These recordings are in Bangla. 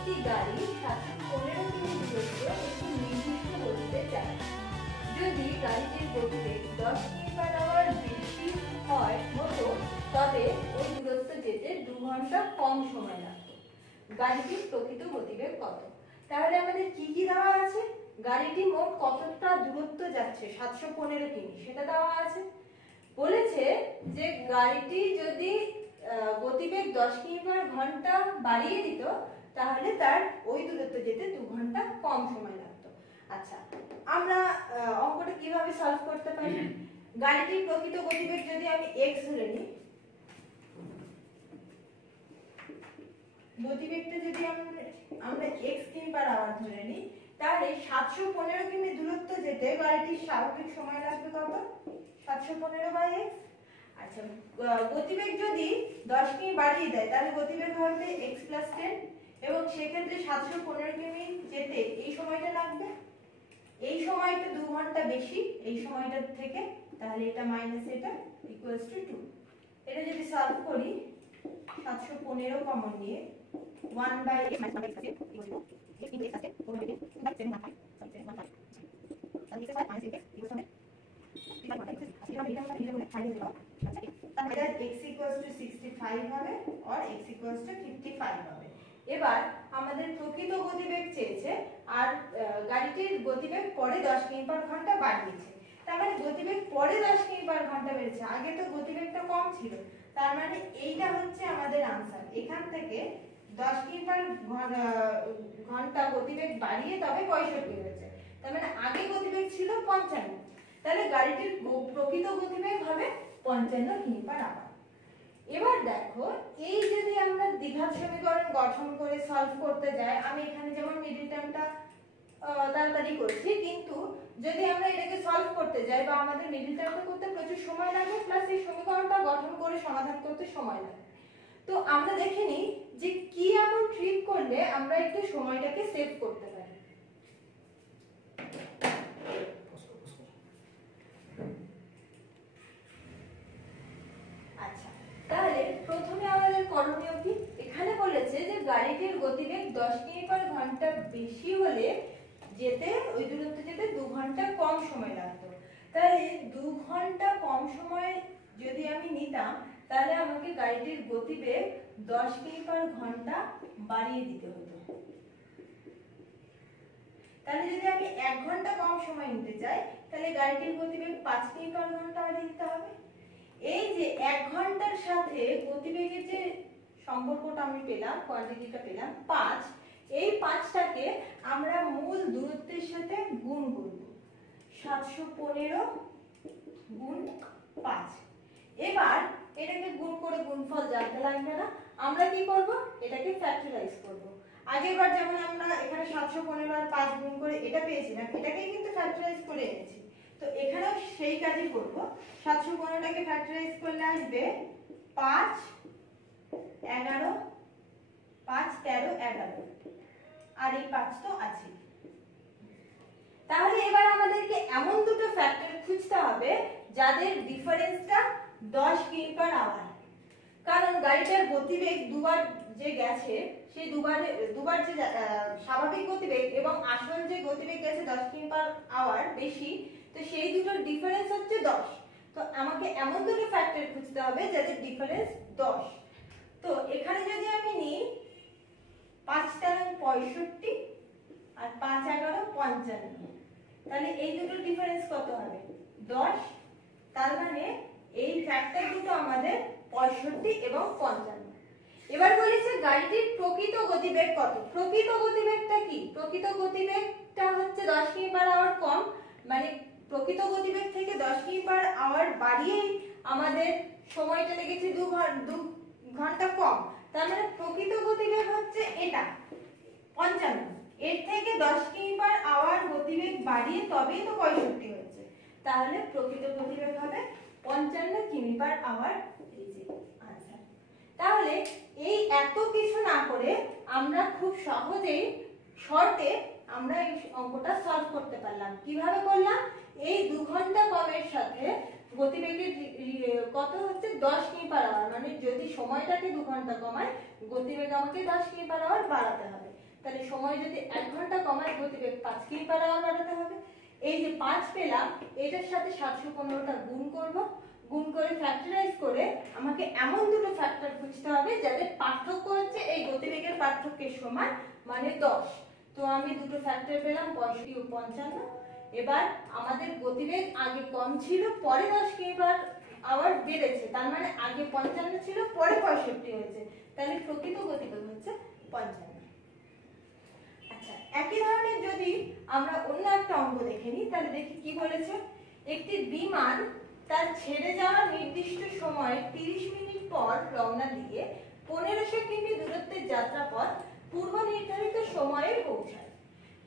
একটি গাড়ি 715 কিমি দূরত্ব একটি নির্দিষ্ট গতিতে যায়। যদি গাড়িটির গতিবেগ 10 কিমি/আওয়ার বেশি হয় হতো তবে ওই দূরত্ব যেতে 2 ঘন্টা কম সময় লাগতো। গাড়িটির প্রকৃত গতিবেগ কত? তাহলে আমাদের কি কি দেওয়া আছে? গাড়িটি মোট কতটা দূরত্ব যাচ্ছে, 715 কিমি, সেটা দেওয়া আছে। বলেছে যে গাড়িটি যদি গতিবেগ 10 কিমি/ঘন্টা বাড়িয়ে দিত তাহলে তার ওই দূরত্ব যেতে 2 ঘন্টা কম সময় লাগতো। আচ্ছা, আমরা অঙ্কটা কিভাবে সলভ করতে পারি? গাড়িটির প্রকৃত গতিবেগ যদি আমি x ধরে নিই, গতিবেগটা যদি আমরা x কিমি/আওয়ার ধরে নিই, তাহলে 715 কিমি দূরত্ব যেতে গাড়িটির স্বাভাবিক সময় লাগবে কত? 715/x। আচ্ছা, গতিবেগ যদি 10 কিমি বাড়িয়ে দেয় তাহলে গতিবেগ হবে x + 10, এবং সেক্ষেত্রে 715 কিমি যেতে এই সময়টা লাগবে। এই সময়টা 2 ঘন্টা বেশি এই সময়টার থেকে, তাহলে এটা মাইনাস এটা ইকুয়ালস টু 2। এটা যদি সলভ করি, 715 কমন নিয়ে 1/x - 1/x আছে ইকুয়াল টু x * x আছে ওভার দিকে 2/715 সরি 715 তাহলে x - x ইকুয়াল টু 3/1 এটা আমরা এটা নিজে বলে ফাইনাল দেব। আচ্ছা, তাহলে x = 65 হবে আর x = 55 হবে। এবার আমাদের প্রকৃত গতিবেগ চেয়েছে, আর গাড়িটির গতিবেগ পরে 10 কিমি/ঘন্টা বাড়িয়েছে। তার মানে গতিবেগ পরে 10 কিমি/ঘন্টা বেড়েছে, আগে তো গতিবেগটা কম ছিল। তার মানে এইটা হচ্ছে আমাদের आंसर। এখান থেকে 10 কিমি/ঘন্টা গতিবেগ বাড়িয়ে তবে 65 হয়েছে। তার মানে আগে গতিবেগ ছিল 55, তাহলে গাড়িটির প্রকৃত গতিবেগ হবে 55 কিমি/আওয়ার। এবার দেখো, এই যদি আমরা দ্বিঘাত সমীকরণ গঠন করে সলভ করতে যাই, আমি এখানে যেমন মিডল টার্মটা তাড়াতাড়ি করছি, কিন্তু যদি আমরা এটাকে সলভ করতে যাই বা আমাদের মিডল টার্মটা করতে প্রচুর সময় লাগে, প্লাস এই সমীকরণটা গঠন করে সমাধান করতে সময় লাগে। তো আমরা দেখে নিই যে কি এমন ট্রিক করলে আমরা একটু সময়টাকে সেভ করতে পারি। আচ্ছা, তাহলে প্রথমে আমাদের করণীয় কি? এখানে বলেছে যে গাড়িটির গতিবেগ 10 কিমি/ঘন্টা বেশি হলে যেতে ওই দূরত্ব যেতে 2 ঘন্টা কম সময় লাগতো। তাহলে 2 ঘন্টা কম সময় যদি আমি নিতাম তাহলে আমাকে গাড়িটির গতিবেগ 10 কিমি/ঘন্টা বাড়িয়ে দিতে হতো। তাহলে যদি আমি 1 ঘন্টা কম সময় নিতে চাই তাহলে গাড়িটির গতিবেগ 5 কিমি/ঘন্টা বাড়িয়ে দিতে হবে। এই যে 1 ঘন্টার সাথে গতিবেগের যে সম্পর্কটা আমি পেলাম, কোয়ান্টিটিটা পেলাম 5, এই 5টাকে আমরা মূল দূরত্বের সাথে গুণ করব। 715 গুণ 5। এবার এটাকে গুণ করে গুণফল জানতে লাগবে না, আমরা কি করব? এটাকে ফ্যাক্টরাইজ করব। আগেরবার যেমন আমরা এখানে 715 আর 5 গুণ করে এটা পেয়েছিলাম, এটাকেই কিন্তু ফ্যাক্টরাইজ করে এনেছি। তো এখানেও সেই কাজই করব। 715টাকে ফ্যাক্টরাইজ করলে আসবে 5 11 5 13 11, আর এই 5 তো আছে। তাহলে এবার আমাদেরকে এমন দুটো ফ্যাক্টর খুঁজতে হবে যাদের ডিফারেন্সটা 10 কিমি/আওয়ার। কারণ গাড়িটার গতিবেগ দুবার যে গেছে, সেই দুবার যে স্বাভাবিক গতিবেগ এবং আসল যে গতিবেগ গেছে 10 কিমি/আওয়ার বেশি, তো সেই দুটোর ডিফারেন্স হচ্ছে 10। তো আমাকে এমন দুটো ফ্যাক্টর খুঁজতে হবে যাদের ডিফারেন্স 10। তো এখানে যদি আমি নিই 5 13 65 আর 5 11 55, তাহলে এই দুটোর ডিফারেন্স কত হবে? 10। তার মানে এই ফ্যাক্টর দুটো আমাদের 65 এবং 55। এবার বলেছে গাড়িটির প্রকৃত গতিবেগ কত? প্রকৃত গতিবেগটা কি? প্রকৃত গতিবেগটা হচ্ছে 10 কিমি/আওয়ার কম, মানে প্রকৃত গতিবেগ থেকে 10 কিমি/আওয়ার বাড়িয়েই আমাদের সময়টা লেগেছে 2 ঘন্টা কম। তার মানে প্রকৃত গতিবেগ হচ্ছে এটা 55। এর থেকে 10 কিমি/আওয়ার গতিবেগ বাড়িয়ে তবেই তো 65 হচ্ছে, তাহলে প্রকৃত গতিবেগ হবে 55 কিমি/আওয়ার। আচ্ছা, তাহলে এই এত কিছু না করে আমরা খুব সহজেই শর্টে আমরা এই অঙ্কটা সলভ করতে পারলাম। কিভাবে করলাম? এই 2 ঘন্টা কমের সাথে গতিবেগের কত হচ্ছে 10 কিমি/আওয়ার, মানে যদি সময়টাকে 2 ঘন্টা কমায় গতিবেগ আমাকে 10 কিমি/আওয়ার বাড়াতে হবে। তাহলে সময় যদি 1 ঘন্টা কমায় গতিবেগ 5 কিমি পার আওয়ার বাড়াতে হবে। এই যে 5 পেলাম এটার সাথে 715টা গুণ করব, গুণ করে ফ্যাক্টরাইজ করে আমাকে এমন দুটো ফ্যাক্টর খুঁজতে হবে যাদের পার্থক্য হচ্ছে এই গতিবেগের পার্থক্যের সমান, মানে 10। তো আমি দুটো ফ্যাক্টর পেলাম 65 ও 55। এবার আমাদের গতিবেগ আগে কম ছিল, পরে 10 কিমি পার আওয়ার বেড়েছে, তার মানে আগে 55 ছিল, পরে 65 হয়েছে, তাহলে প্রকৃত গতিবেগ হচ্ছে 55। আচ্ছা, একই ধরনের যদি আমরা অন্য একটা অঙ্ক দেখে নিই, তাহলে দেখি কি বলেছে। একটি বিমান তার ছেড়ে যাওয়ার নির্দিষ্ট সময়ে 30 মিনিট পর রওনা দিয়ে 1500 কিমি দূরত্বের যাত্রাপথ পূর্ব নির্ধারিত সময়ে পৌঁছায়।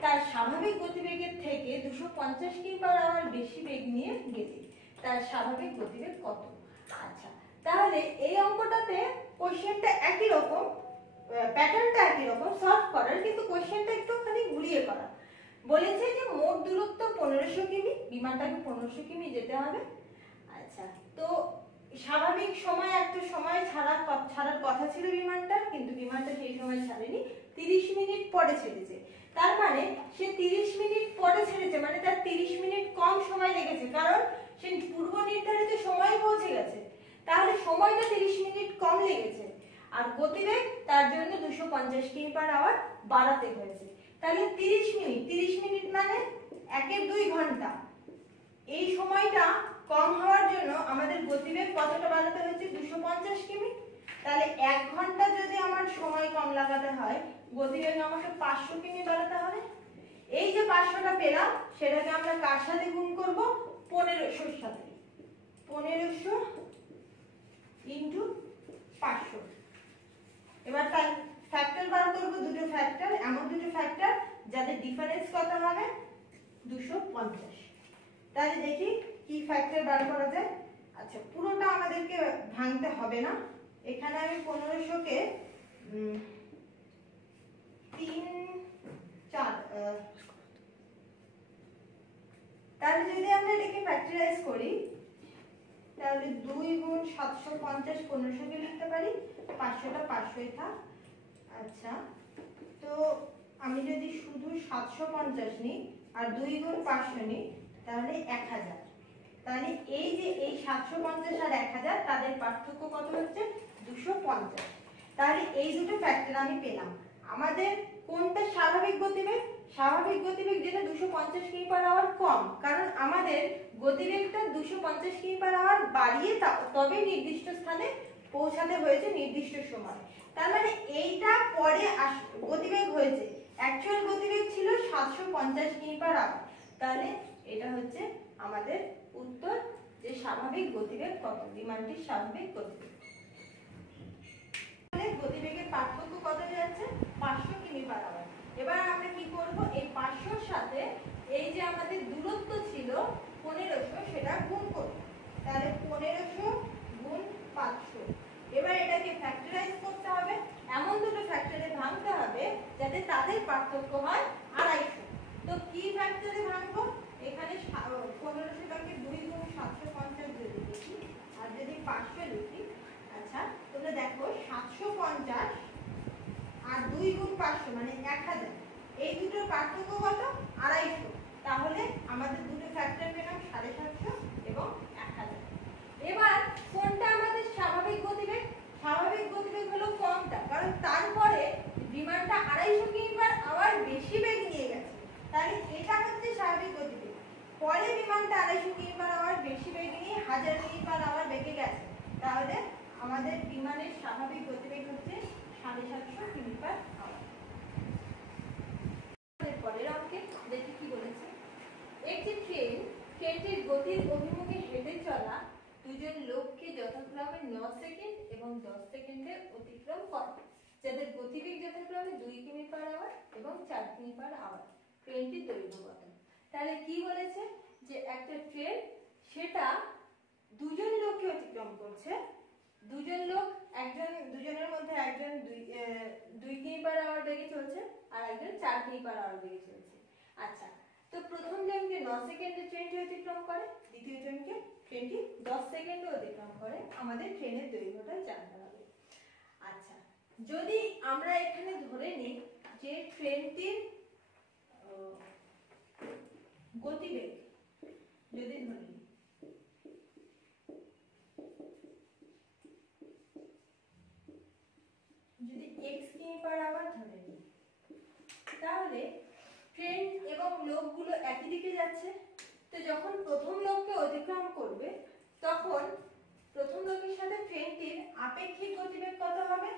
তার স্বাভাবিক গতিবেগের থেকে 250 কিমি পার আওয়ার বেশি বেগ নিয়ে গেলে তার স্বাভাবিক গতিবেগ কত? আচ্ছা, তাহলে এই অঙ্কটাতে কোশ্চেনটা একই রকম, প্যাটার্নটা একই রকম সলভ করার, কিন্তু কোশ্চেনটা একটুখানি ঘুরিয়ে করা। বলেছে যে মোট দূরত্ব 1500 কিমি, বিমানটাকে 1500 কিমি যেতে হবে। আচ্ছা, তো স্বাভাবিক সময় একটা সময় ছাড়ার কথা ছিল বিমানটার, কিন্তু বিমানটা সেই সময় ছাড়েনি, 30 মিনিট পরে ছেড়েছে। তার মানে সে 30 মিনিট পরে ছেড়েছে, মানে তার 30 মিনিট কম সময় লেগেছে, কারণ সে পূর্ব নির্ধারিত সময়ে পৌঁছে গেছে, তাহলে সময়টা 30 মিনিট কম লেগেছে। আর গতিবেগ তার জন্য 250 কিমি পার আওয়ার বাড়াতে হয়েছে। তাহলে 30 মিনিট মানে 1/2 ঘন্টা। এই সময়টা কম হওয়ার জন্য আমাদের গতিবেগ কতটা বাড়াতে হয়েছে? 250 কিমি। তাহলে 1 ঘন্টা যদি আমার সময় কম লাগাতে হয়, গতিবেগ আমাকে 500 কিমি বাড়াতে হবে। এই যে 500টা পেলাম, সেটাকে আমরা কার সাথে গুণ করব? 1500 এর সাথে। 1500 ইনটু 500। এবার তার ফ্যাক্টর বার করব, দুটো ফ্যাক্টর, এমন দুটো ফ্যাক্টর যাদের ডিফারেন্স কত হবে? 250। তাহলে দেখি কি ফ্যাক্টর বার করা যায়। আচ্ছা, পুরোটা আমাদেরকে ভাঙতে হবে না, এখানে আমি 1500 কে 3 4 তাহলে যদি আমরা এটাকে ফ্যাক্টরাইজ করি, তাহলে 2 গুণ 750 1500 কে লিখতে পারি, 500টা 500ই থাক। আচ্ছা, তো আমি যদি শুধু 750 নিই আর 2 গুণ 500 নিই, তাহলে 1000। তাহলে এই যে এই 750 আর 1000 তাদের পার্থক্য কত হচ্ছে? 250। তাহলে এই দুটো ফ্যাক্টর আমি পেলাম। আমাদের কোনটা স্বাভাবিক গতিবেগ? স্বাভাবিক গতিবেগ যেটা 250 কিমি পার আওয়ার কম, কারণ আমাদের গতিবেগটা 250 কিমি পার আওয়ার বাড়িয়ে তবে নির্দিষ্ট স্থানে পৌঁছাতে হয়েছে নির্দিষ্ট সময়। তার মানে এইটা পরে গতিবেগ হয়েছে, অ্যাকচুয়াল গতিবেগ ছিল 750 কিমি পার আওয়ার। তাহলে এটা হচ্ছে আমাদের উত্তর, যে স্বাভাবিক গতিবেগ কত, বিমানটির স্বাভাবিক গতিবেগ। গতিবেগের পার্থক্য কত যাচ্ছে? 500 কিমি পার আওয়ার। এবার আমরা কি করব? এই 500 এর সাথে এই যে আমাদের দূরত্ব ছিল 1500, সেটা গুণ করব। তাহলে 1500 গুণ 500। এবার এটাকে ফ্যাক্টরাইজ করতে হবে, এমন দুটো ফ্যাক্টরে ভাঙতে হবে যাতে তাদের পার্থক্য হয় 250। তো কি ফ্যাক্টরে ভাঙবো? এখানে 1500টাকে 2 গুণ 750 যদি লিখি আর যদি 500 লিখি, আচ্ছা তোমরা দেখো 750 আর 2 গুণ 500 মানে 1000, এই দুটোর পার্থক্য কত? 250। তাহলে আমাদের দুটো ফ্যাক্টর পেলাম 750 এবং 1000। এবার কোনটা আমাদের স্বাভাবিক গতিবেগ? স্বাভাবিক গতিবেগ হলো কমটা, কারণ তারপরে বিমানটা 250 কিমি পার আওয়ার বেশি বেগ নিয়ে গেছে, তাহলে এটা হচ্ছে স্বাভাবিক গতিবেগ। পরে বিমানটা 250 কিমি পার আওয়ার বেশি বেগ নিয়ে 1000 কিমি পার আওয়ার বেগে গেছে, তাহলে আমাদের বিমানের স্বাভাবিক গতিবেগ হচ্ছে 750 কিমি পার আওয়ার। পরের অঙ্কে দেখি কি বলেছে। একটি ট্রেনটির গতির অভিমুখে হেঁটে চলা দুজন লোককে যথাক্রমে 9 সেকেন্ড এবং 10 সেকেন্ডে অতিক্রম করে, যাদের গতিবেগ যথাক্রমে 2 কিমি পার আওয়ার এবং 4 কিমি পার আওয়ার। ট্রেনটির দৈর্ঘ্য কত? তাহলে কি বলেছে যে একটা ট্রেন সেটা দুজন লোককে অতিক্রম করছে, দুজন লোক, দুজনের মধ্যে একজন 2 কিমি পার আওয়ার বেগে চলছে আর একজন 4 কিমি পার আওয়ার বেগে চলছে। আচ্ছা, তো প্রথম জনকে 9 সেকেন্ডে ট্রেনটি অতিক্রম করে, দ্বিতীয় জনকে ট্রেনটি 10 সেকেন্ডে অতিক্রম করে। আমাদের ট্রেনের দৈর্ঘ্যটা জানতে হবে। আচ্ছা, যদি আমরা এখানে ধরে নিই যে ট্রেনটির গতিবেগ যদি ধরি, যদি x কিমি/আওয়ার ধরে নিই, তাহলে ট্রেন এবং লোকগুলো একই দিকে যাচ্ছে। তো যখন প্রথম লোককে অতিক্রম করবে তখন প্রথম লোকের সাথে ট্রেনটির আপেক্ষিক গতিবেগ কত হবে?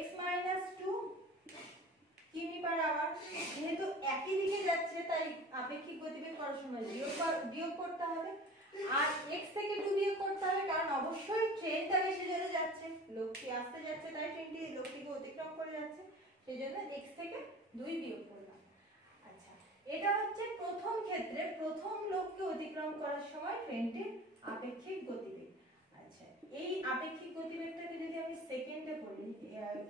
x - 2 কিমি/আওয়ার। যেহেতু একই দিকে যাচ্ছে তাই আপেক্ষিক গতিবেগ করার সময় বিয়োগ করতে হবে, আর x থেকে 2 বিয়োগ করতে হবে, কারণ অবশ্যই ট্রেনটা বেশি জোরে যাচ্ছে, লোকটি আসতে যাচ্ছে তাই ট্রেনটি লোকটিকে অতিক্রম করে যাচ্ছে, সেজন্য x থেকে 2 বিয়োগ করলাম। আচ্ছা, এটা হচ্ছে প্রথম ক্ষেত্রে প্রথম লোককে অতিক্রম করার সময় ট্রেনটির আপেক্ষিক গতিবেগ। আচ্ছা, এই আপেক্ষিক গতিবেগটাকে যদি আমি সেকেন্ডে করি,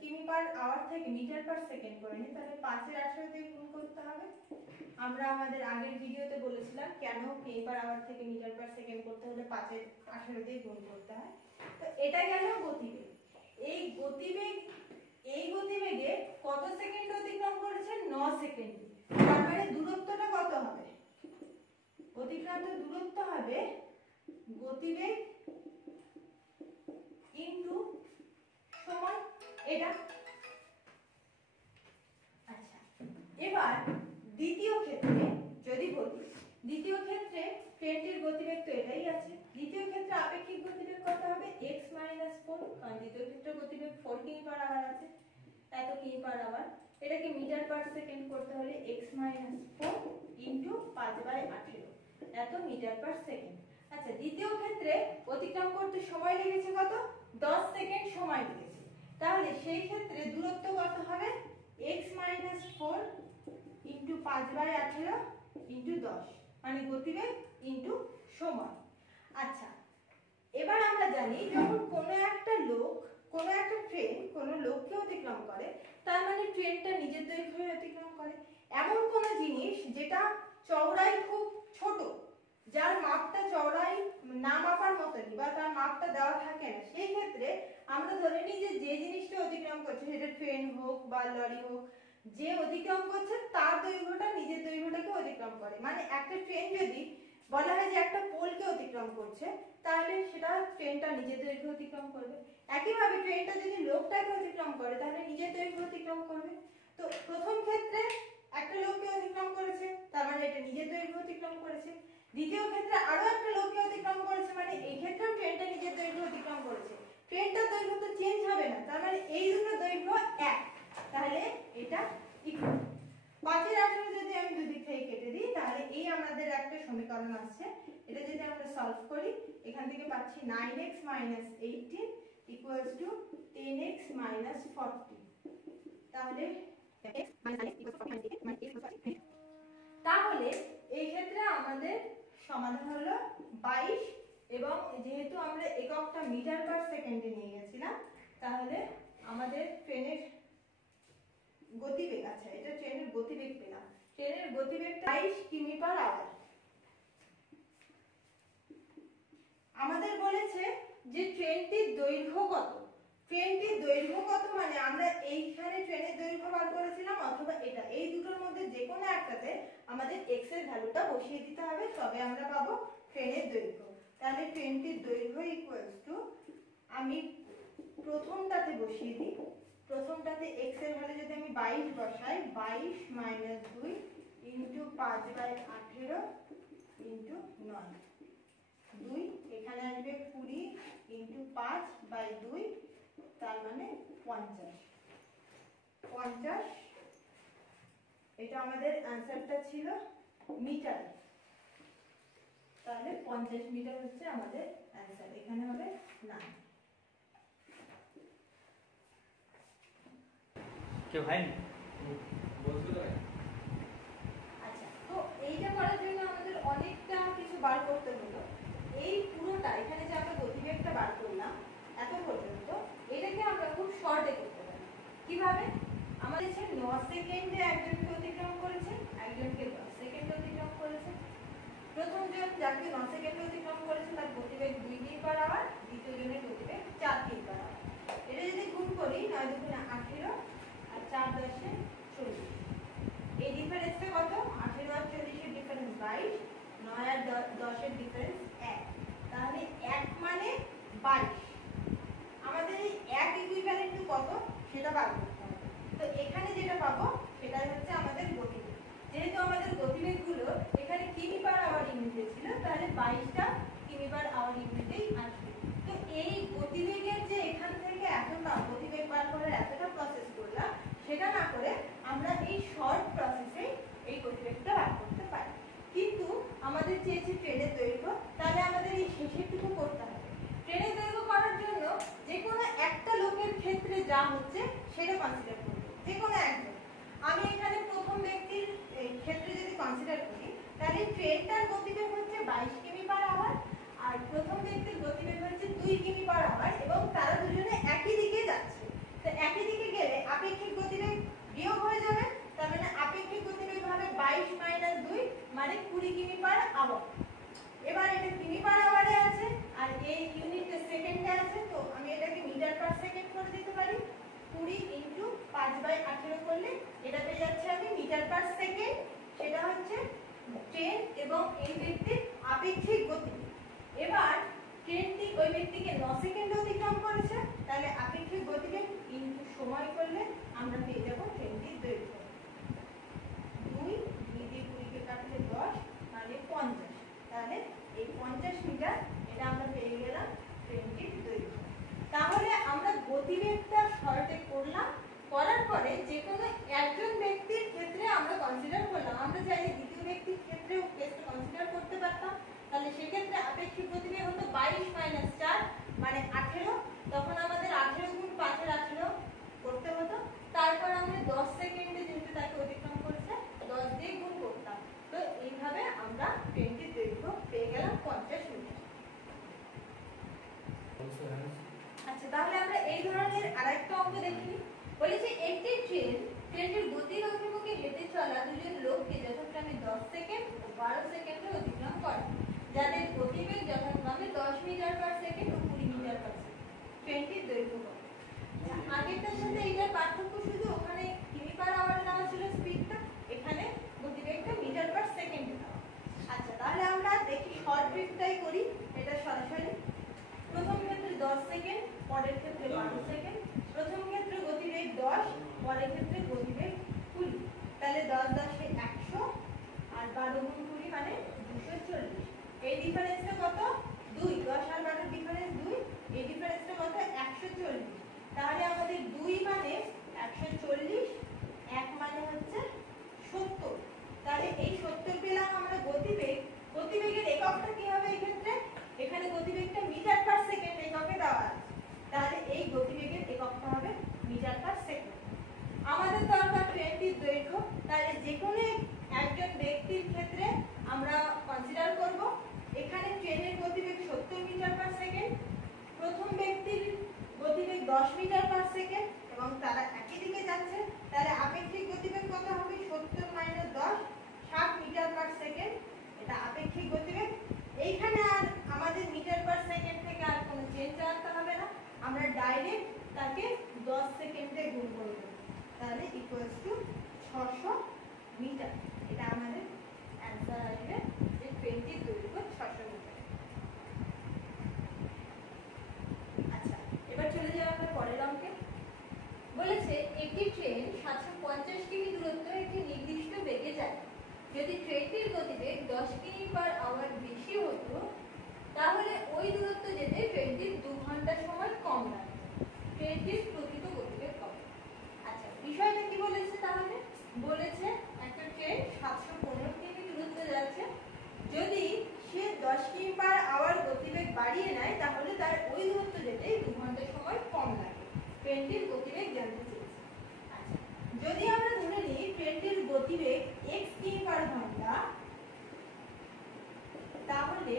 কিমি/আওয়ার থেকে মিটার/সেকেন্ড করে নিই, তাহলে 5/18 দিয়ে গুণ করতে হবে। আমরা আমাদের আগের ভিডিওতে বলেছিলাম কেন কিমি/আওয়ার থেকে মিটার/সেকেন্ড করতে হলে 5/18 দিয়ে গুণ করতে হয়। তো এটা গেল গতিবেগ। এই গতিবেগে কত সেকেন্ড অতিক্রম করেছে? 9 সেকেন্ড। তার মানে দূরত্বটা কত হবে? অতিক্রান্ত দূরত্ব হবে গতিবেগ ইনটু সময়, এটা। আচ্ছা, এবার দ্বিতীয় ক্ষেত্রে যদি বলি, দ্বিতীয় ক্ষেত্রে ট্রেনটির গতিবেগ তো এটাই আছে। দ্বিতীয় ক্ষেত্রে আপেক্ষিক গতিবেগ কত হবে? x - 4, কারণ দ্বিতীয় ক্ষেত্রে গতিবেগ 4 কিমি/আওয়ার আছে, এত কিমি/আওয়ার। এটাকে মিটার/সেকেন্ড করতে হলে x - 4 ইনটু 5/18, এত মিটার/সেকেন্ড। আচ্ছা, দ্বিতীয় ক্ষেত্রে অতিক্রম করতে সময় লেগেছে কত? 10 সেকেন্ড সময় লেগেছে। তাহলে সেই ক্ষেত্রে দূরত্ব কত হবে? x - 4 ইনটু 5/18 ইনটু 10, মানে গতিবেগ ইনটু সময়। আচ্ছা, এবার আমরা জানি যখন কোনো একটা ট্রেন কোনো লোককে অতিক্রম করে, তার মানে ট্রেনটা নিজের দৈর্ঘ্যে অতিক্রম করে। এমন কোন জিনিস যেটা চওড়াই খুব ছোট, যার মাপটা চওড়াই না মাপার মতনই, বা তার মাপটা দেওয়া থাকে না, সেই ক্ষেত্রে আমরা ধরে নিই যে জিনিসটা অতিক্রম করছে, সেটা ট্রেন হোক বা লরি হোক, যে অতিক্রম করছে তার দৈর্ঘ্যটা নিজের দৈর্ঘ্যটাকে অতিক্রম করে। মানে একটা ট্রেন যদি বলা হয় যে একটা পোলকে অতিক্রম করছে, তাহলে সেটা ট্রেনটা নিজের দৈর্ঘ্য অতিক্রম করবে। একইভাবে ট্রেনটা যদি লোকটাকে অতিক্রম করে তাহলে নিজের দৈর্ঘ্য অতিক্রম করবে। তো প্রথম ক্ষেত্রে একটা লোককে অতিক্রম করেছে, তার মানে এটা নিজের দৈর্ঘ্য অতিক্রম করেছে। দ্বিতীয় ক্ষেত্রে আরো একটা লোককে অতিক্রম করেছে, মানে এই ক্ষেত্রেও ট্রেনটা নিজের দৈর্ঘ্য অতিক্রম করেছে। ট্রেনটার দৈর্ঘ্য তো চেঞ্জ হবে না, তার মানে এই দুটো দৈর্ঘ্য এক, তাহলে এটা ইকুয়াল। 5/18 যদি আমি দুদিক থেকে কেটে দিই, তাহলে এই আমাদের একটা সমীকরণ আসছে। এটা যদি আমরা সলভ করি, এখান থেকে পাচ্ছি 9x - 18 ইকুয়ালস টু 10x - 40। তাহলে তাহলে এই ক্ষেত্রে আমাদের সমাধান হলো 22, এবং যেহেতু আমরা এককটা মিটার/সেকেন্ডে নিয়ে গেছিলাম, তাহলে আমাদের ট্রেনের গতিবেগ, আচ্ছা এটা ট্রেনের গতিবেগ পেলাম, ট্রেনের গতিবেগটা 22 কিমি/আওয়ার। আমাদের বলেছে যে ট্রেনটির দৈর্ঘ্য কত। ট্রেনটির দৈর্ঘ্য কত মানে আমরা এইখানে ট্রেনের দৈর্ঘ্য বার করেছিলাম, অথবা এটা, এই দুটোর মধ্যে যে কোনো একটাতে আমাদের x এর ভ্যালুটা বসিয়ে দিতে হবে, তবে আমরা পাবো ট্রেনের দৈর্ঘ্য। তাহলে ট্রেনটির দৈর্ঘ্য ইকুয়ালস টু, আমি প্রথমটাতে বসিয়ে দিই, প্রথমটাতে x এর ভ্যালু যদি আমি 22 বসাই, 22 - 2 ইনটু 5/18 ইনটু 9, 2 এখানে আসবে 20 ইনটু 5/2, তার মানে 50। এটা আমাদের অ্যানসারটা ছিল মিটার, তাহলে 50 মিটার হচ্ছে আমাদের অ্যানসার, এখানে হবে 9। কেউ হয়নি? আচ্ছা, তো এইটা করার জন্য আমাদের অনেকটা কিছু বার করতে হলো। এই পুরোটা এখানে যে আমরা গতিবেগটা বার করলাম এত পর্যন্ত, এটাকে আমরা খুব শর্টে করতে পারি। কিভাবে? আমাদের 9 সেকেন্ডে একজনকে অতিক্রম করেছে, একজনকে 10 সেকেন্ড অতিক্রম করেছে। প্রথম জন যাকে 9 সেকেন্ড অতিক্রম করেছে তার গতিবেগ 2 কিমি/আওয়ার, দ্বিতীয় জনের গতিবেগ 4 কিমি/আওয়ার। এটা যদি গুণ করি, 9 × 2 = 18 আর 4 × 10 = 40। কত সেটা বার করতে হবে। তো এখানে যেটা পাবো সেটাই হচ্ছে আমাদের গতিবেগ। যেহেতু আমাদের গতিবেগগুলো এখানে কিমি পার আওয়ার ইউনিটে ছিল, তাহলে 22টা কিমি পার আওয়ার ইউনিটেই আসবে। তো এই গতিবেগের যে এখান থেকে এতটা গতিবেগ বার করার এতটা প্রসেস করলাম, সেটা না করে আমরা এই শর্ট প্রসেসে এই গতিবেগটা বার করতে পারি। কিন্তু আমাদের চেয়েছে ট্রেনের দৈর্ঘ্য, তাহলে আমাদের এই শেষেরটুকু করতে হবে। ট্রেনের দৈর্ঘ্য করার জন্য যে কোনো একটা লোকের ক্ষেত্রে যা হচ্ছে সেটা কনসিডার করব, যে কোনো একজন। আমি এখানে প্রথম ব্যক্তির ক্ষেত্রে যদি কনসিডার করি, তাহলে ট্রেনটার গতিবেগ হচ্ছে 22 কিমি পার আওয়ার, আর প্রথম ব্যক্তির গতিবেগ হচ্ছে 2 কিমি পার আওয়ার, এবং তারা দুজনে একই দিকে যাচ্ছে। তো একই দিকে গেলে আপেক্ষিক গতিবেগ বিয়োগ হয়ে যাবে, তার মানে আপেক্ষিক গতিবেগ হবে 22 - 2 মানে 20 কিমি পার আওয়ার। এবার এটা কিমি পার আওয়ারে আছে আর এই ইউনিটে সেকেন্ডে আছে, তো আমি এটাকে মিটার পার সেকেন্ড করে দিতে পারি। 20 × 5/18 করলে এটা পেয়ে যাচ্ছে আমি মিটার পার সেকেন্ড। সেটা হচ্ছে ট্রেন এবং এই ব্যক্তির আপেক্ষিক গতিবেগ। এবার ট্রেনটি ওই ব্যক্তিকে 9 সেকেন্ডে অতিক্রম করেছে, তাহলে আপেক্ষিক গতিবেগ ইনটু সময় করলে আমরা পেয়ে যাব ট্রেনটির দৈর্ঘ্য। 2 দিয়ে 20 কে কাটলে 10 মানে 50, তাহলে এই 50 মিটার এটা আমরা পেয়ে গেলাম ট্রেনটির দৈর্ঘ্য। তাহলে আমরা গতিবেগটা শর্টে করলাম, করার পরে যে কোনো একজন ব্যক্তির ক্ষেত্রে আমরা কনসিডার করলাম। আমরা চাইলে দ্বিতীয় ব্যক্তির ক্ষেত্রেও কেসটা কনসিডার করতে পারতাম, তাহলে সেক্ষেত্রে আপেক্ষিক গতিবেগ হতো 22 - 4 মানে 18। তখন আমাদের 18 × 5 এর 18 করতে হতো। তারপর আমরা 10 সেকেন্ডে যেহেতু তাকে অতিক্রম করেছে 10 দিয়ে গুণ করতাম। তো এইভাবে আমরা ট্রেনটির দৈর্ঘ্য পেয়ে গেলাম 50 মিটার। আচ্ছা, তাহলে আমরা এই ধরনের আরেকটা অঙ্ক দেখে নিই। বলেছে একটি ট্রেনটির গতির অভিমুখে হেঁটে চলা দুজন লোককে যথাক্রমে 10 সেকেন্ড ও 12 সেকেন্ডে অতিক্রম করে, যাদের গতিবেগ যথাক্রমে 10 মিটার পার সেকেন্ড ও 20 মিটার পার সেকেন্ড। ট্রেনটির দৈর্ঘ্য কত? আগেরটার সাথে এইটার পার্থক্য শুধু ওখানে কিমি পার আওয়ারে দেওয়া ছিল স্পিডটা, এখানে গতিবেগটা মিটার পার সেকেন্ডে দেওয়া। আচ্ছা, তাহলে আমরা দেখি শর্ট ট্রিকটাই করি, এটা সরাসরি। প্রথম ক্ষেত্রে 10 সেকেন্ড, পরের ক্ষেত্রে 12 সেকেন্ড। প্রথম ক্ষেত্রে গতিবেগ 10, পরের ক্ষেত্রে গতিবেগ 20। তাহলে 10 × 10 = 100 আর 12 × 20 মানে 240। এই ডিফারেন্সটা কত? 2। 10 আর 12 ডিফারেন্স 2, এই ডিফারেন্সটা কত? 140। তাহলে আমাদের 2 মানে 140, 1 মানে হচ্ছে 70। তাহলে এই 70 পেলাম আমরা গতিবেগ। গতিবেগের এককটা কি হবে এই ক্ষেত্রে? এখানে গতিবেগটা মিটার পার সেকেন্ড এককে দেওয়া আছে, তাহলে এই গতিবেগের এককটা হবে মিটার পার সেকেন্ড। আমাদের দরকার ট্রেনটির দৈর্ঘ্য, তাহলে যে কোনো একজন ব্যক্তির ক্ষেত্রে আমরা কনসিডার করব। এখানে ট্রেনের গতিবেগ 70 মিটার পার সেকেন্ড, প্রথম ব্যক্তির গতিবেগ 10 মিটার পার সেকেন্ড এবং তারা একই দিকে যাচ্ছে, তাহলে আপেক্ষিক গতিবেগ কত হবে? 70 - 10 60 মিটার পার সেকেন্ড। এটা আপেক্ষিক গতিবেগ। এইখানে আর আমাদের মিটার পার সেকেন্ড থেকে আর কোনো চেঞ্জ আনতে হবে না, আমরা ডাইরেক্ট তাকে 10 সেকেন্ডে গুণ করে দেব, তাহলে ইকুয়ালস টু 600 মিটার। এটা আমাদের অ্যান্সার আসবে যে ট্রেনটির দৈর্ঘ্য 600 মিটার। আচ্ছা, এবার চলে যাই আমরা পরের অঙ্কে। বলেছে একটি ট্রেন 750 কিমি দূরত্ব একটি নির্দিষ্ট বেগে যায়। যদি ট্রেনটির গতিবেগ 10 কিমি পার আওয়ার বেশি হতো, তাহলে ওই দূরত্ব যেতে ট্রেনটির 2 ঘন্টা সময় কম লাগবে। ট্রেনটির প্রকৃত গতিবেগ কত? আচ্ছা, বিষয়টা কি বলেছে তাহলে? বলেছে একটা ট্রেন 715 কিমি দূরত্ব যাচ্ছে, যদি সে 10 কিমি পার আওয়ার গতিবেগ বাড়িয়ে নেয়, তাহলে তার ওই দূরত্ব যেতে 2 ঘন্টা সময় কম লাগে। ট্রেনটির গতিবেগ জানতে চেয়েছে। আচ্ছা, যদি আমরা ধরে নিই ট্রেনটির গতিবেগ x কিমি পার ঘন্টা, তাহলে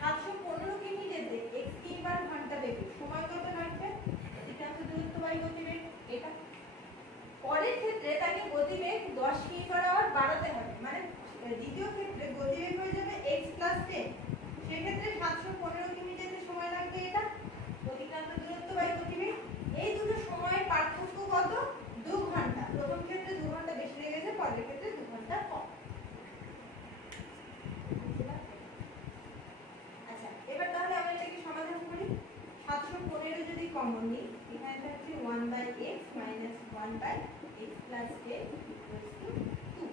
715 কিমি যেতে x কিমি পার ঘন্টা বেগে সময় কত লাগবে? কমন নিই, এখানে থাকছে 1/x minus 1/x plus 10 equals to 2।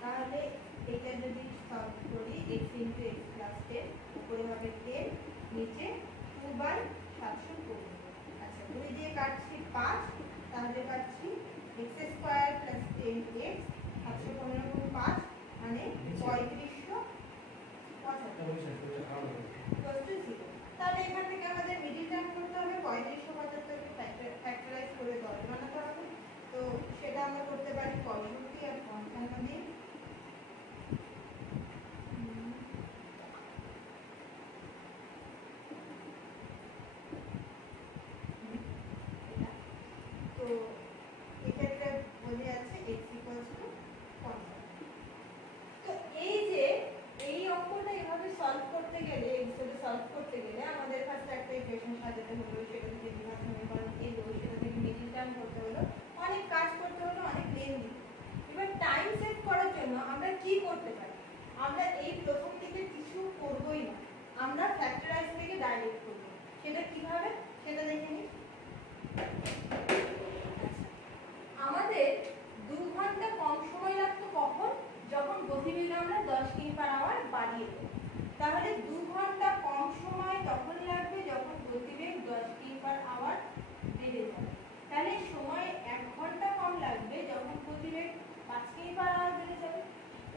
তাহলে এটা যদি সলভ করি x into x plus 10 উপরে হবে 10 নিচে 2/715। আচ্ছা 2 দিয়ে কাটছি 5, তাহলে পাচ্ছি x স্কয়ার plus 10x 715 গুণ 5 মানে 3575 তাহলে এখান থেকে আমাদের মিডিল টার্ম করতে হবে 3575 কে ফ্যাক্টরাইজ করে 10 বানাতে হবে। তো সেটা আমরা করতে পারি 65 আর 55 দিয়ে। তো এক্ষেত্রে বলে আছে x equals to 50। তো এই যে এই অঙ্কটা এভাবে সলভ করতে গেলে এক্সেলে সলভ করতে গেলে আমাদের কাছে একটা ইকুয়েশন সাজাতে হলো, সেটা থেকে দ্বিঘাত সমীকরণ এলো, সেটা থেকে মিডিল টার্ম করতে হলো, অনেক কাজ করতে হলো, অনেক লেন্দি। এবার টাইম সেভ করার জন্য আমরা কি করতে পারি? আমরা এই প্রথম থেকে কিছু করবই না, আমরা ফ্যাক্টরাইজ থেকে ডাইরেক্ট করব। সেটা কিভাবে সেটা দেখে নিই। আমাদের 2 ঘন্টা কম সময় লাগতো কখন? যখন গতিবেগ আমরা 10 কিমি/আওয়ার বাড়িয়ে দেব। তাহলে 2 ঘন্টা কম সময় তখন লাগবে যখন গতিবেগ 10 কিমি/আওয়ার বেড়ে যাবে। তাহলে সময় 1 ঘন্টা কম লাগবে যখন গতিবেগ 5 কিমি/আওয়ার বেড়ে যাবে।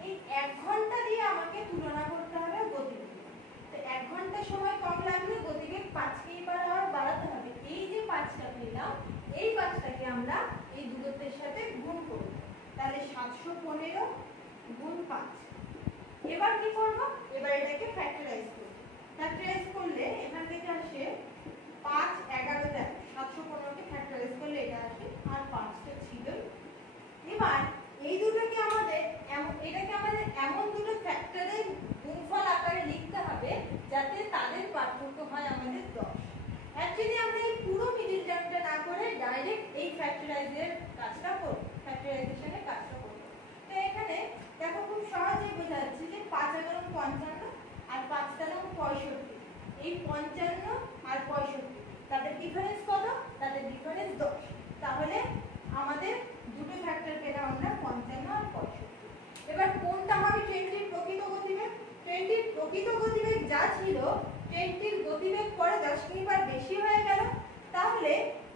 এই 1 ঘন্টা দিয়ে আমাকে তুলনা করতে হবে গতিবেগ। তো 1 ঘন্টা সময় কম লাগলে গতিবেগ 5 কিমি/আওয়ার বাড়াতে হবে। এই যে 5টা পেলাম, এই 5টাকে আমরা এই দূরত্বের সাথে গুণ করব। তাহলে 715 গুণ 5। এবার কি করব? এবার এটাকে ফ্যাক্টরাইজ করব। ফ্যাক্টরাইজ করলে এখান থেকে আসে 5 11 টা 715 কে ফ্যাক্টরাইজ করলে এটা আসে, আর 5টা ছিল। এবার এই দুটোকে আমাদের এটাকে আমাদের এমন দুটো ফ্যাক্টরের গুণফল আকারে লিখতে হবে যাতে তাদের পার্থক্য হয় আমাদের 10। অ্যাকচুয়ালি আমরা এই পুরো মিডিল টার্মটা না করে ডাইরেক্ট এই ফ্যাক্টরাইজের কাজটা করব, ফ্যাক্টরাইজেশনের কাজটা করব। তো এখানে দেখো খুব সহজেই বোঝা যাচ্ছে যে 5 11 55 আর 5 13 65। এই 55 আর 65 তাদের ডিফারেন্স কত? তাদের ডিফারেন্স 10। তাহলে আমাদের দুটো ফ্যাক্টর পেলাম আমরা 55 আর 65। এবার কোনটা হবে ট্রেনটির প্রকৃত গতিবেগ? ট্রেনটির প্রকৃত গতিবেগ যা ছিল, ট্রেনটির গতিবেগ পরে 10 কিমি/আওয়ার বেশি হয়ে গেল। তাহলে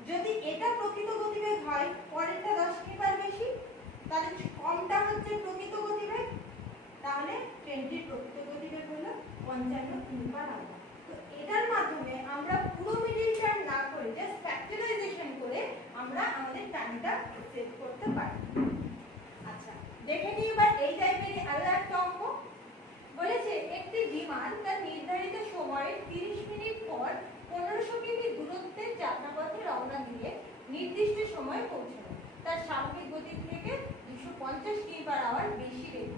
যদি এটা প্রকৃত গতিবেগ হয়, পরেরটা 10 কিমি/আওয়ার বেশি, তাহলে কমটা হচ্ছে প্রকৃত গতিবেগ। তাহলে ট্রেনটির প্রকৃত গতিবেগ হলো 55 কিমি/আওয়ার। তো এটার মাধ্যমে আমরা পুরো মিডিল টার্ম না করে জাস্ট ফ্যাক্টরাইজেশন করে আমরা আমাদের টাইমটা সেভ করতে পারি। আচ্ছা দেখে নিই এবার এই টাইপের আরো একটা অঙ্ক। বলেছে একটি বিমান তার নির্ধারিত সময়ের 30 মিনিট পর 1500 কিমি দূরত্বের যাত্রাপথে রওনা দিয়ে নির্দিষ্ট সময়ে পৌঁছালো। তার স্বাভাবিক গতি থেকে 250 কিমি/আওয়ার বেশি বেগে।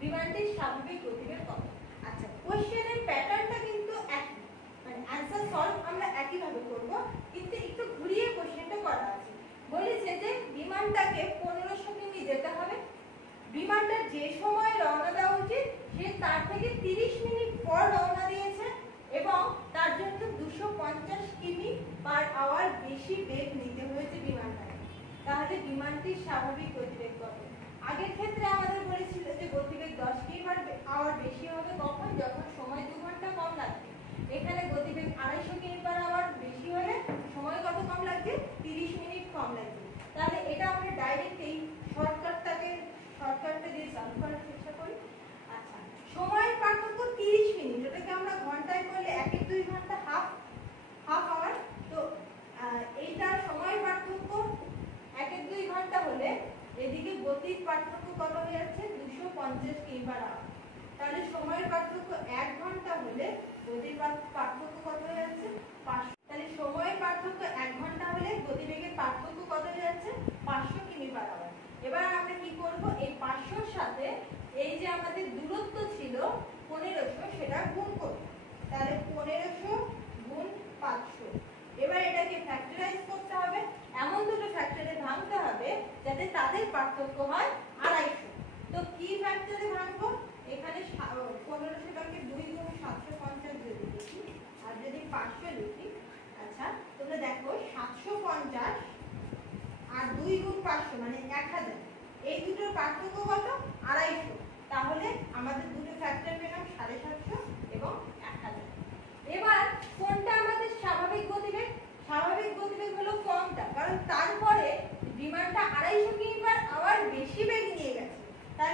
বিমানটির স্বাভাবিক গতিবেগ কত? আচ্ছা কোশ্চেনের প্যাটার্নটা কিন্তু একই, মানে অ্যানসার সলভ আমরা একই ভাবে করব, কিন্তু একটু ঘুরিয়ে কোশ্চেনটা করা আছে। বলেছে যে বিমানটাকে 1500 কিমি যেতে হবে। বিমানটা যে সময় রওনা দেওয়া উচিত সে তার থেকে 30 মিনিট পর রওনা দিয়েছে এবং তার জন্য 250 কিমি/আওয়ার বেশি বেগ নিতে হয়েছে বিমানটাকে। তাহলে বিমানটির স্বাভাবিক গতিবেগ কত? আগের ক্ষেত্রে আমাদের বলেছিল যে গতিবেগ 10 কিমি/আওয়ার বেশি হবে কখন? যখন সময় 2 ঘন্টা কম লাগবে। এখানে গতিবেগ 250 কিমি/আওয়ার বেশি হলে সময় কত কম লাগবে? 30 মিনিট কম লাগবে। তাহলে এটা আমরা ডাইরেক্ট এই শর্টকাটটা দিয়ে সলভ করার চেষ্টা করি। আচ্ছা সময়ের পার্থক্য 30 মিনিট, এটাকে আমরা ঘন্টায় করলে 1-2 ঘন্টা হাফ আওয়ার। তো এইটা সময়ের পার্থক্য 1-2 ঘন্টা হলে এদিকে গতির পার্থক্য কত হয়ে যাচ্ছে? 250 কিমি/আওয়ার। তাহলে সময়ের পার্থক্য 1 ঘন্টা হলে গতির পার্থক্য কত হয়ে যাচ্ছে? 500। তাহলে সময়ের পার্থক্য 1 ঘন্টা হলে গতিবেগের পার্থক্য কত হয়ে যাচ্ছে? 500 কিমি/আওয়ার। এবার আমরা কি করব? এই 500 এর সাথে এই যে আমাদের দূরত্ব ছিল 1500 সেটা গুণ করব। তাহলে 1500 গুণ 500। এবার এটাকে ফ্যাক্টরাইজ করতে হবে, এমন দুটো ফ্যাক্টরে ভাঙতে হবে যাতে তাদের পার্থক্য হয় 250। তো কি ফ্যাক্টরে ভাঙবো? এখানে 1500টাকে 2 গুণ 750 যদি লিখি আর যদি 500 লিখি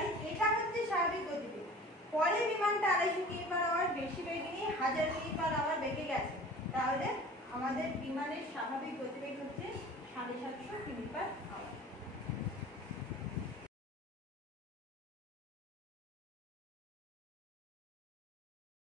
তাহলে এটা হচ্ছে স্বাভাবিক গতিবেগ। পরে বিমানটা 250 কিমি/আওয়ার বেশি বেগে নিয়ে 1000 কিমি/আওয়ার বেগে গেছে, তাহলে আমাদের বিমানের স্বাভাবিক গতিবেগ হচ্ছে 750 কিমি/আওয়ার।